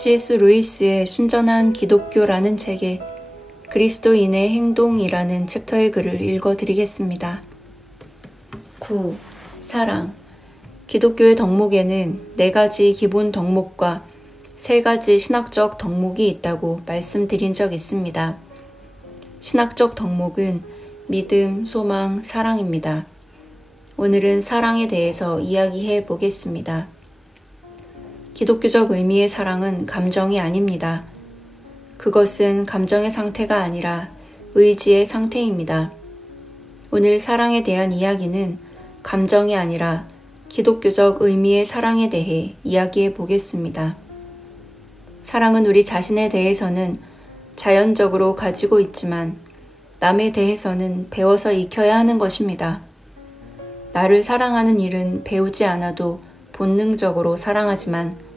C.S. 루이스의 순전한 기독교라는 책에 그리스도인의 행동이라는 챕터의 글을 읽어드리겠습니다. 9. 사랑. 기독교의 덕목에는 4가지 기본 덕목과 3가지 신학적 덕목이 있다고 말씀드린 적 있습니다. 신학적 덕목은 믿음, 소망, 사랑입니다. 오늘은 사랑에 대해서 이야기해 보겠습니다. 기독교적 의미의 사랑은 감정이 아닙니다. 그것은 감정의 상태가 아니라 의지의 상태입니다. 오늘 사랑에 대한 이야기는 감정이 아니라 기독교적 의미의 사랑에 대해 이야기해 보겠습니다. 사랑은 우리 자신에 대해서는 자연적으로 가지고 있지만 남에 대해서는 배워서 익혀야 하는 것입니다. 나를 사랑하는 일은 배우지 않아도 본능적으로 사랑하지만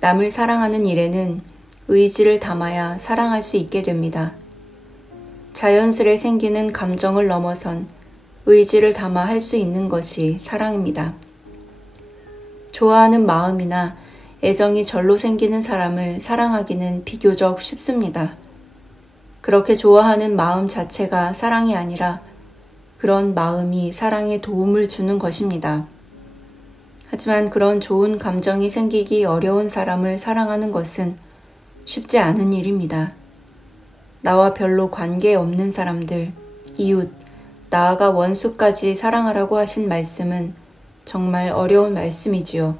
남을 사랑하는 일에는 의지를 담아야 사랑할 수 있게 됩니다. 자연스레 생기는 감정을 넘어선 의지를 담아 할 수 있는 것이 사랑입니다. 좋아하는 마음이나 애정이 절로 생기는 사람을 사랑하기는 비교적 쉽습니다. 그렇게 좋아하는 마음 자체가 사랑이 아니라 그런 마음이 사랑에 도움을 주는 것입니다. 하지만 그런 좋은 감정이 생기기 어려운 사람을 사랑하는 것은 쉽지 않은 일입니다. 나와 별로 관계없는 사람들, 이웃, 나아가 원수까지 사랑하라고 하신 말씀은 정말 어려운 말씀이지요.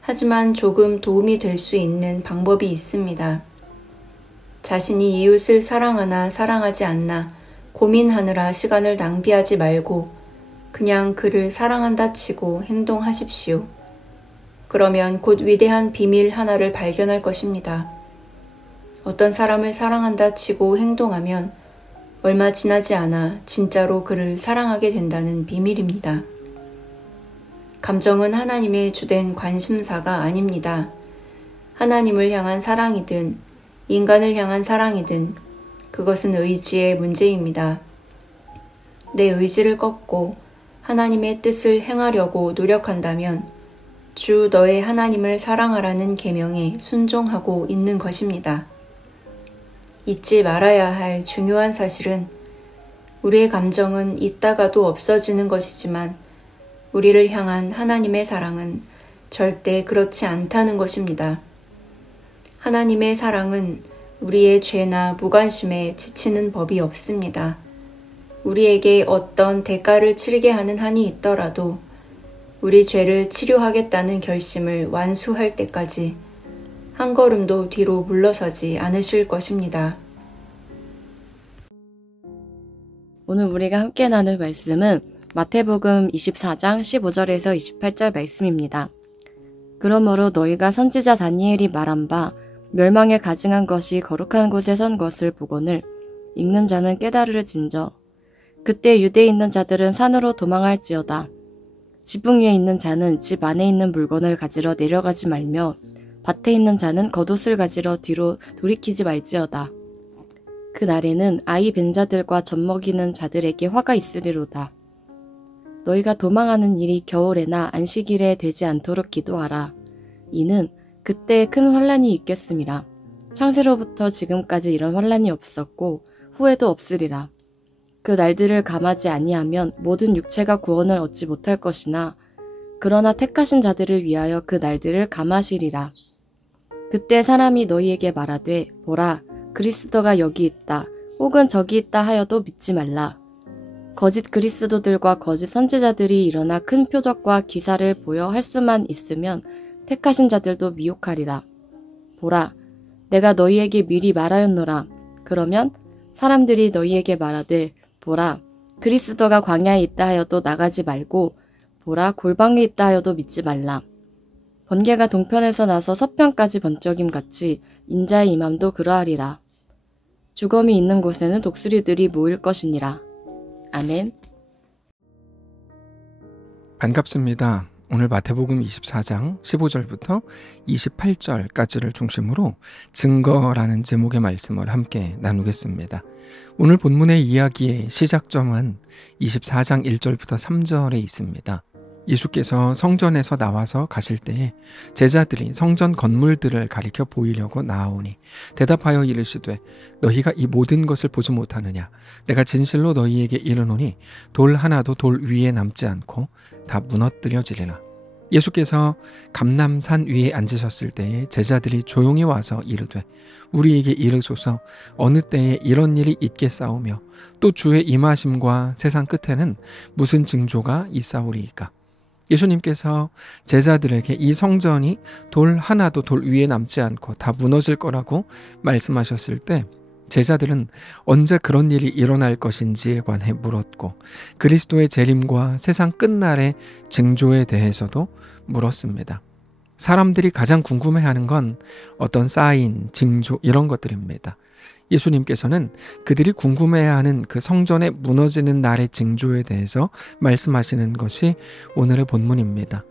하지만 조금 도움이 될 수 있는 방법이 있습니다. 자신이 이웃을 사랑하나 사랑하지 않나 고민하느라 시간을 낭비하지 말고 그냥 그를 사랑한다 치고 행동하십시오. 그러면 곧 위대한 비밀 하나를 발견할 것입니다. 어떤 사람을 사랑한다 치고 행동하면 얼마 지나지 않아 진짜로 그를 사랑하게 된다는 비밀입니다. 감정은 하나님의 주된 관심사가 아닙니다. 하나님을 향한 사랑이든 인간을 향한 사랑이든 그것은 의지의 문제입니다. 내 의지를 꺾고 하나님의 뜻을 행하려고 노력한다면 주 너의 하나님을 사랑하라는 계명에 순종하고 있는 것입니다. 잊지 말아야 할 중요한 사실은 우리의 감정은 있다가도 없어지는 것이지만 우리를 향한 하나님의 사랑은 절대 그렇지 않다는 것입니다. 하나님의 사랑은 우리의 죄나 무관심에 지치는 법이 없습니다. 우리에게 어떤 대가를 치르게 하는 한이 있더라도 우리 죄를 치료하겠다는 결심을 완수할 때까지 한 걸음도 뒤로 물러서지 않으실 것입니다. 오늘 우리가 함께 나눌 말씀은 마태복음 24장 15절에서 28절 말씀입니다. 그러므로 너희가 선지자 다니엘이 말한 바 멸망에 가증한 것이 거룩한 곳에 선 것을 보거늘 읽는 자는 깨달을진저. 그때 유대에 있는 자들은 산으로 도망할지어다. 지붕 위에 있는 자는 집 안에 있는 물건을 가지러 내려가지 말며 밭에 있는 자는 겉옷을 가지러 뒤로 돌이키지 말지어다. 그 날에는 아이 뵌 자들과 젖먹이는 자들에게 화가 있으리로다. 너희가 도망하는 일이 겨울에나 안식일에 되지 않도록 기도하라. 이는 그때 큰 환란이 있겠음이라. 창세로부터 지금까지 이런 환란이 없었고 후에도 없으리라. 그 날들을 감하지 아니하면 모든 육체가 구원을 얻지 못할 것이나 그러나 택하신 자들을 위하여 그 날들을 감하시리라. 그때 사람이 너희에게 말하되 보라 그리스도가 여기 있다 혹은 저기 있다 하여도 믿지 말라. 거짓 그리스도들과 거짓 선지자들이 일어나 큰 표적과 기사를 보여 할 수만 있으면 택하신 자들도 미혹하리라. 보라 내가 너희에게 미리 말하였노라. 그러면 사람들이 너희에게 말하되 보라 그리스도가 광야에 있다 하여도 나가지 말고 보라 골방에 있다 하여도 믿지 말라. 번개가 동편에서 나서 서편까지 번쩍임 같이 인자의 임함도 그러하리라. 주검이 있는 곳에는 독수리들이 모일 것이니라. 아멘. 반갑습니다. 오늘 마태복음 24장 15절부터 28절까지를 중심으로 증거라는 제목의 말씀을 함께 나누겠습니다. 오늘 본문의 이야기의 시작점은 24장 1절부터 3절에 있습니다. 예수께서 성전에서 나와서 가실 때에 제자들이 성전 건물들을 가리켜 보이려고 나아오니 대답하여 이르시되 너희가 이 모든 것을 보지 못하느냐? 내가 진실로 너희에게 이르노니 돌 하나도 돌 위에 남지 않고 다 무너뜨려지리라. 예수께서 감람산 위에 앉으셨을 때에 제자들이 조용히 와서 이르되 우리에게 이르소서 어느 때에 이런 일이 있겠사오며 또 주의 임하심과 세상 끝에는 무슨 징조가 있사오리이까? 예수님께서 제자들에게 이 성전이 돌 하나도 돌 위에 남지 않고 다 무너질 거라고 말씀하셨을 때 제자들은 언제 그런 일이 일어날 것인지에 관해 물었고 그리스도의 재림과 세상 끝날의 징조에 대해서도 물었습니다. 사람들이 가장 궁금해하는 건 어떤 사인, 징조 이런 것들입니다. 예수님께서는 그들이 궁금해하는 그 성전의 무너지는 날의 징조에 대해서 말씀하시는 것이 오늘의 본문입니다.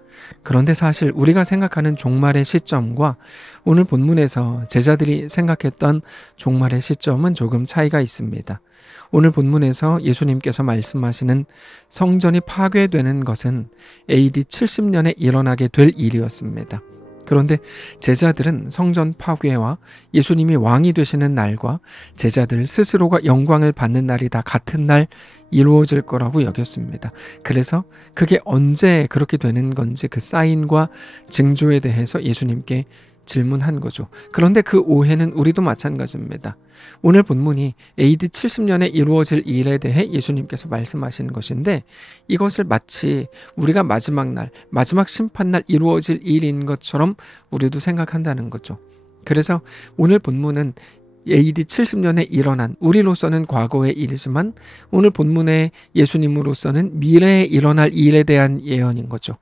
그런데 사실 우리가 생각하는 종말의 시점과 오늘 본문에서 제자들이 생각했던 종말의 시점은 조금 차이가 있습니다. 오늘 본문에서 예수님께서 말씀하시는 성전이 파괴되는 것은 AD 70년에 일어나게 될 일이었습니다. 그런데 제자들은 성전 파괴와 예수님이 왕이 되시는 날과 제자들 스스로가 영광을 받는 날이 다 같은 날 이루어질 거라고 여겼습니다. 그래서 그게 언제 그렇게 되는 건지 그 사인과 징조에 대해서 예수님께 질문한 거죠. 그런데 그 오해는 우리도 마찬가지입니다. 오늘 본문이 AD 70년에 이루어질 일에 대해 예수님께서 말씀하시는 것인데 이것을 마치 우리가 마지막 날, 마지막 심판날 이루어질 일인 것처럼 우리도 생각한다는 거죠. 그래서 오늘 본문은 AD 70년에 일어난 우리로서는 과거의 일이지만 오늘 본문의 예수님으로서는 미래에 일어날 일에 대한 예언인 거죠.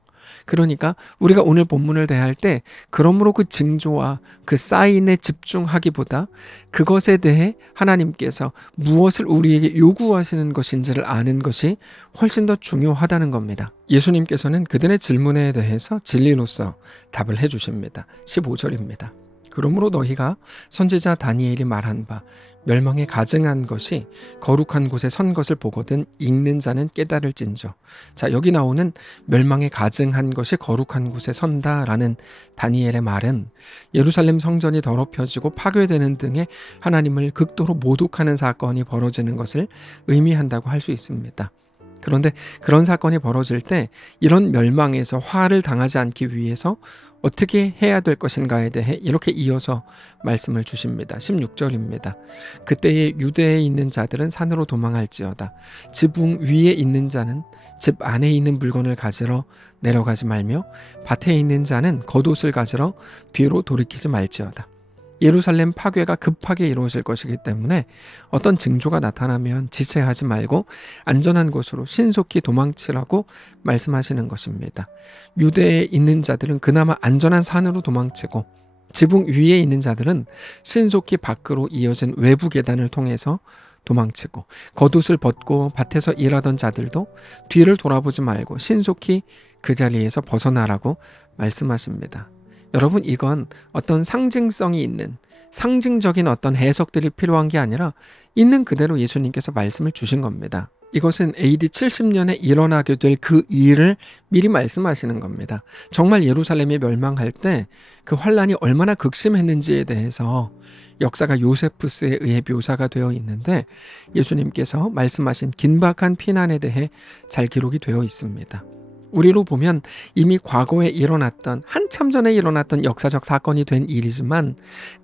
그러니까 우리가 오늘 본문을 대할 때 그러므로 그 징조와 그 사인에 집중하기보다 그것에 대해 하나님께서 무엇을 우리에게 요구하시는 것인지를 아는 것이 훨씬 더 중요하다는 겁니다. 예수님께서는 그들의 질문에 대해서 진리로서 답을 해주십니다. 15절입니다. 그러므로 너희가 선지자 다니엘이 말한 바 멸망에 가증한 것이 거룩한 곳에 선 것을 보거든 읽는 자는 깨달을진저. 자, 여기 나오는 멸망에 가증한 것이 거룩한 곳에 선다라는 다니엘의 말은 예루살렘 성전이 더럽혀지고 파괴되는 등의 하나님을 극도로 모독하는 사건이 벌어지는 것을 의미한다고 할 수 있습니다. 그런데 그런 사건이 벌어질 때 이런 멸망에서 화를 당하지 않기 위해서 어떻게 해야 될 것인가에 대해 이렇게 이어서 말씀을 주십니다. 16절입니다. 그때에 유대에 있는 자들은 산으로 도망할지어다. 지붕 위에 있는 자는 집 안에 있는 물건을 가지러 내려가지 말며 밭에 있는 자는 겉옷을 가지러 뒤로 돌이키지 말지어다. 예루살렘 파괴가 급하게 이루어질 것이기 때문에 어떤 징조가 나타나면 지체하지 말고 안전한 곳으로 신속히 도망치라고 말씀하시는 것입니다. 유대에 있는 자들은 그나마 안전한 산으로 도망치고 지붕 위에 있는 자들은 신속히 밖으로 이어진 외부 계단을 통해서 도망치고 겉옷을 벗고 밭에서 일하던 자들도 뒤를 돌아보지 말고 신속히 그 자리에서 벗어나라고 말씀하십니다. 여러분, 이건 어떤 상징성이 있는 상징적인 어떤 해석들이 필요한 게 아니라 있는 그대로 예수님께서 말씀을 주신 겁니다. 이것은 AD 70년에 일어나게 될 그 일을 미리 말씀하시는 겁니다. 정말 예루살렘이 멸망할 때 그 환란이 얼마나 극심했는지에 대해서 역사가 요세푸스에 의해 묘사가 되어 있는데 예수님께서 말씀하신 긴박한 피난에 대해 잘 기록이 되어 있습니다. 우리로 보면 이미 과거에 일어났던 한참 전에 일어났던 역사적 사건이 된 일이지만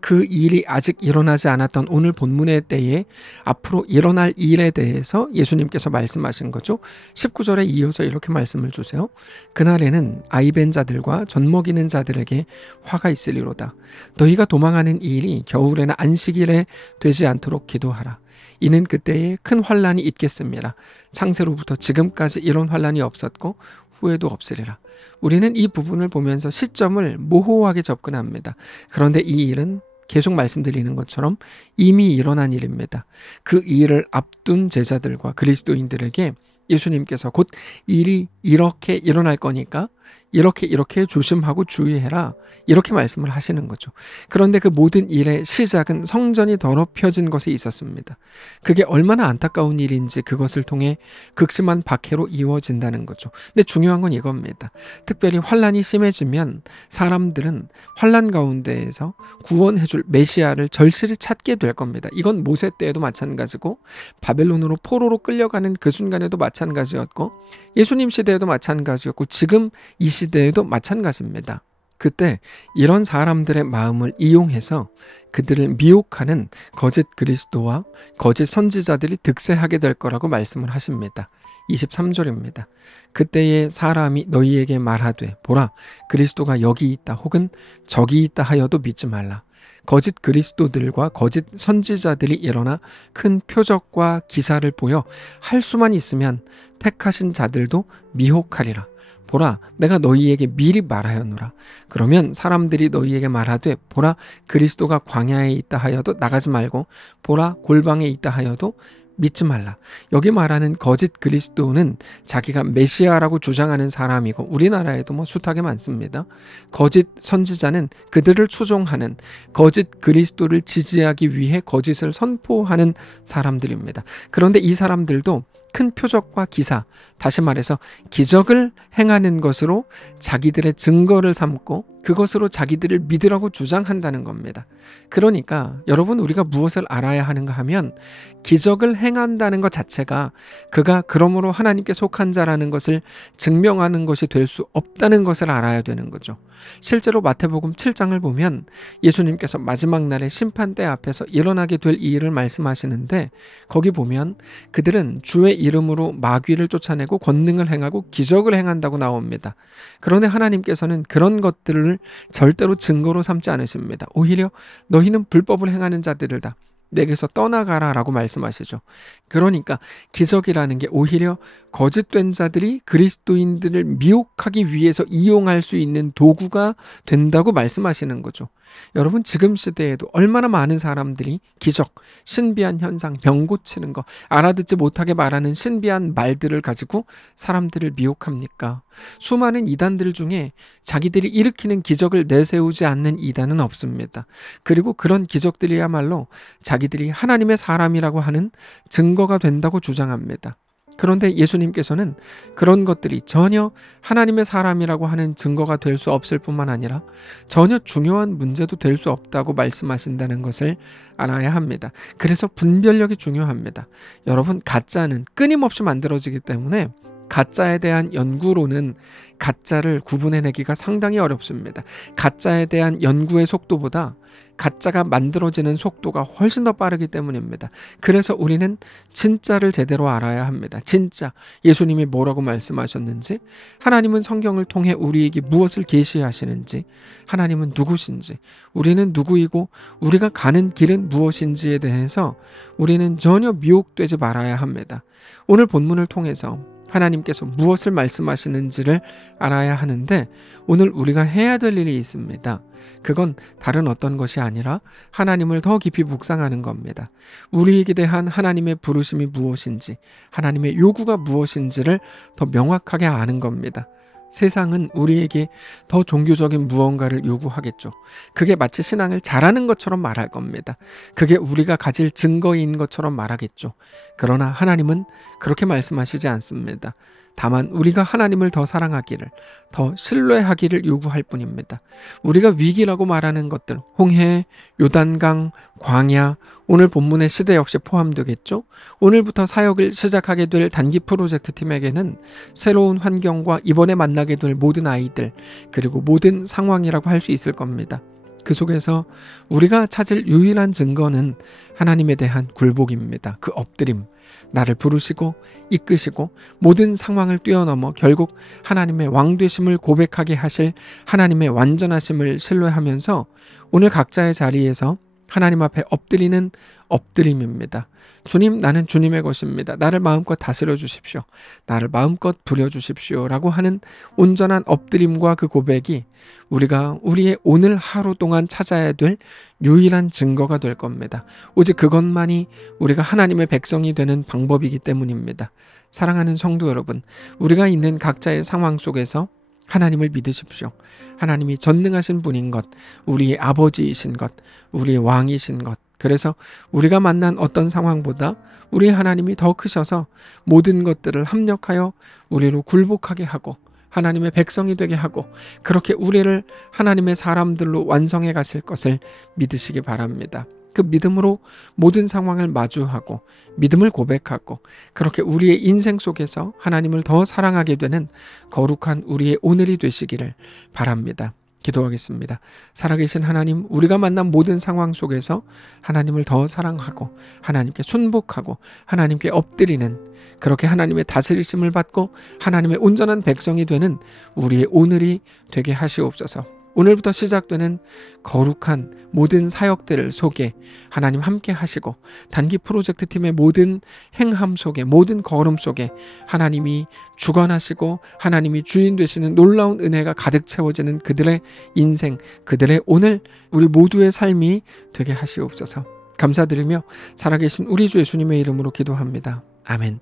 그 일이 아직 일어나지 않았던 오늘 본문의 때에 앞으로 일어날 일에 대해서 예수님께서 말씀하신 거죠. 19절에 이어서 이렇게 말씀을 주세요. 그날에는 아이벤 자들과 젖먹이는 자들에게 화가 있으리로다. 너희가 도망하는 이 일이 겨울에나 안식일에 되지 않도록 기도하라. 이는 그때에 큰 환란이 있겠습니다. 창세로부터 지금까지 이런 환란이 없었고 후회도 없으리라. 우리는 이 부분을 보면서 시점을 모호하게 접근합니다. 그런데 이 일은 계속 말씀드리는 것처럼 이미 일어난 일입니다. 그 일을 앞둔 제자들과 그리스도인들에게 예수님께서 곧 일이 이렇게 일어날 거니까 이렇게 조심하고 주의해라. 이렇게 말씀을 하시는 거죠. 그런데 그 모든 일의 시작은 성전이 더럽혀진 것에 있었습니다. 그게 얼마나 안타까운 일인지 그것을 통해 극심한 박해로 이루어진다는 거죠. 근데 중요한 건 이겁니다. 특별히 환란이 심해지면 사람들은 환란 가운데에서 구원해줄 메시아를 절실히 찾게 될 겁니다. 이건 모세 때에도 마찬가지고 바벨론으로 포로로 끌려가는 그 순간에도 마찬가지였고 예수님 시대에도 마찬가지였고 지금 이 시대에도 마찬가지입니다. 그때 이런 사람들의 마음을 이용해서 그들을 미혹하는 거짓 그리스도와 거짓 선지자들이 득세하게 될 거라고 말씀을 하십니다. 23절입니다. 그때에 사람이 너희에게 말하되 보라 그리스도가 여기 있다 혹은 저기 있다 하여도 믿지 말라. 거짓 그리스도들과 거짓 선지자들이 일어나 큰 표적과 기사를 보여 할 수만 있으면 택하신 자들도 미혹하리라. 보라 내가 너희에게 미리 말하였노라. 그러면 사람들이 너희에게 말하되 보라 그리스도가 광야에 있다 하여도 나가지 말고 보라 골방에 있다 하여도 믿지 말라. 여기 말하는 거짓 그리스도는 자기가 메시아라고 주장하는 사람이고 우리나라에도 숱하게 많습니다. 거짓 선지자는 그들을 추종하는 거짓 그리스도를 지지하기 위해 거짓을 선포하는 사람들입니다. 그런데 이 사람들도 큰 표적과 기사, 다시 말해서 기적을 행하는 것으로 자기들의 증거를 삼고 그것으로 자기들을 믿으라고 주장한다는 겁니다. 그러니까 여러분 우리가 무엇을 알아야 하는가 하면 기적을 행한다는 것 자체가 그가 그러므로 하나님께 속한 자라는 것을 증명하는 것이 될 수 없다는 것을 알아야 되는 거죠. 실제로 마태복음 7장을 보면 예수님께서 마지막 날의 심판대 앞에서 일어나게 될 이 일을 말씀하시는데 거기 보면 그들은 주의 이름으로 마귀를 쫓아내고 권능을 행하고 기적을 행한다고 나옵니다. 그런데 하나님께서는 그런 것들을 절대로 증거로 삼지 않으십니다. 오히려 너희는 불법을 행하는 자들이다. 내게서 떠나가라 라고 말씀하시죠. 그러니까 기적이라는 게 오히려 거짓된 자들이 그리스도인들을 미혹하기 위해서 이용할 수 있는 도구가 된다고 말씀하시는 거죠. 여러분 지금 시대에도 얼마나 많은 사람들이 기적, 신비한 현상, 병 고치는 거, 알아듣지 못하게 말하는 신비한 말들을 가지고 사람들을 미혹합니까? 수많은 이단들 중에 자기들이 일으키는 기적을 내세우지 않는 이단은 없습니다. 그리고 그런 기적들이야말로 자기들이 하나님의 사람이라고 하는 증거가 된다고 주장합니다. 그런데 예수님께서는 그런 것들이 전혀 하나님의 사람이라고 하는 증거가 될 수 없을 뿐만 아니라 전혀 중요한 문제도 될 수 없다고 말씀하신다는 것을 알아야 합니다. 그래서 분별력이 중요합니다. 여러분 가짜는 끊임없이 만들어지기 때문에 가짜에 대한 연구로는 가짜를 구분해내기가 상당히 어렵습니다. 가짜에 대한 연구의 속도보다 가짜가 만들어지는 속도가 훨씬 더 빠르기 때문입니다. 그래서 우리는 진짜를 제대로 알아야 합니다. 진짜 예수님이 뭐라고 말씀하셨는지, 하나님은 성경을 통해 우리에게 무엇을 계시하시는지, 하나님은 누구신지, 우리는 누구이고 우리가 가는 길은 무엇인지에 대해서 우리는 전혀 미혹되지 말아야 합니다. 오늘 본문을 통해서 하나님께서 무엇을 말씀하시는지를 알아야 하는데 오늘 우리가 해야 될 일이 있습니다. 그건 다른 어떤 것이 아니라 하나님을 더 깊이 묵상하는 겁니다. 우리에게 대한 하나님의 부르심이 무엇인지, 하나님의 요구가 무엇인지를 더 명확하게 아는 겁니다. 세상은 우리에게 더 종교적인 무언가를 요구하겠죠. 그게 마치 신앙을 잘하는 것처럼 말할 겁니다. 그게 우리가 가질 증거인 것처럼 말하겠죠. 그러나 하나님은 그렇게 말씀하시지 않습니다. 다만 우리가 하나님을 더 사랑하기를, 더 신뢰하기를 요구할 뿐입니다. 우리가 위기라고 말하는 것들, 홍해, 요단강, 광야, 오늘 본문의 시대 역시 포함되겠죠. 오늘부터 사역을 시작하게 될 단기 프로젝트 팀에게는 새로운 환경과 이번에 만나게 될 모든 아이들, 그리고 모든 상황이라고 할 수 있을 겁니다. 그 속에서 우리가 찾을 유일한 증거는 하나님에 대한 굴복입니다. 그 엎드림, 나를 부르시고 이끄시고 모든 상황을 뛰어넘어 결국 하나님의 왕되심을 고백하게 하실 하나님의 완전하심을 신뢰하면서 오늘 각자의 자리에서 하나님 앞에 엎드리는 엎드림입니다. 주님, 나는 주님의 것입니다. 나를 마음껏 다스려 주십시오. 나를 마음껏 부려주십시오. 라고 하는 온전한 엎드림과 그 고백이 우리가 우리의 오늘 하루 동안 찾아야 될 유일한 증거가 될 겁니다. 오직 그것만이 우리가 하나님의 백성이 되는 방법이기 때문입니다. 사랑하는 성도 여러분, 우리가 있는 각자의 상황 속에서 하나님을 믿으십시오. 하나님이 전능하신 분인 것, 우리의 아버지이신 것, 우리의 왕이신 것. 그래서 우리가 만난 어떤 상황보다 우리 하나님이 더 크셔서 모든 것들을 합력하여 우리로 굴복하게 하고 하나님의 백성이 되게 하고 그렇게 우리를 하나님의 사람들로 완성해 가실 것을 믿으시기 바랍니다. 그 믿음으로 모든 상황을 마주하고 믿음을 고백하고 그렇게 우리의 인생 속에서 하나님을 더 사랑하게 되는 거룩한 우리의 오늘이 되시기를 바랍니다. 기도하겠습니다. 살아계신 하나님, 우리가 만난 모든 상황 속에서 하나님을 더 사랑하고 하나님께 순복하고 하나님께 엎드리는 그렇게 하나님의 다스리심을 받고 하나님의 온전한 백성이 되는 우리의 오늘이 되게 하시옵소서. 오늘부터 시작되는 거룩한 모든 사역들 속에 하나님 함께 하시고 단기 프로젝트 팀의 모든 행함 속에 모든 걸음 속에 하나님이 주관하시고 하나님이 주인 되시는 놀라운 은혜가 가득 채워지는 그들의 인생, 그들의 오늘 우리 모두의 삶이 되게 하시옵소서. 감사드리며 살아계신 우리 주 예수님의 이름으로 기도합니다. 아멘.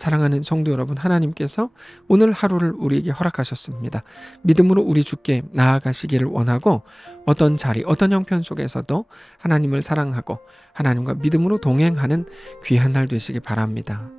사랑하는 성도 여러분, 하나님께서 오늘 하루를 우리에게 허락하셨습니다. 믿음으로 우리 주께 나아가시기를 원하고 어떤 자리, 어떤 형편 속에서도 하나님을 사랑하고 하나님과 믿음으로 동행하는 귀한 날 되시기 바랍니다.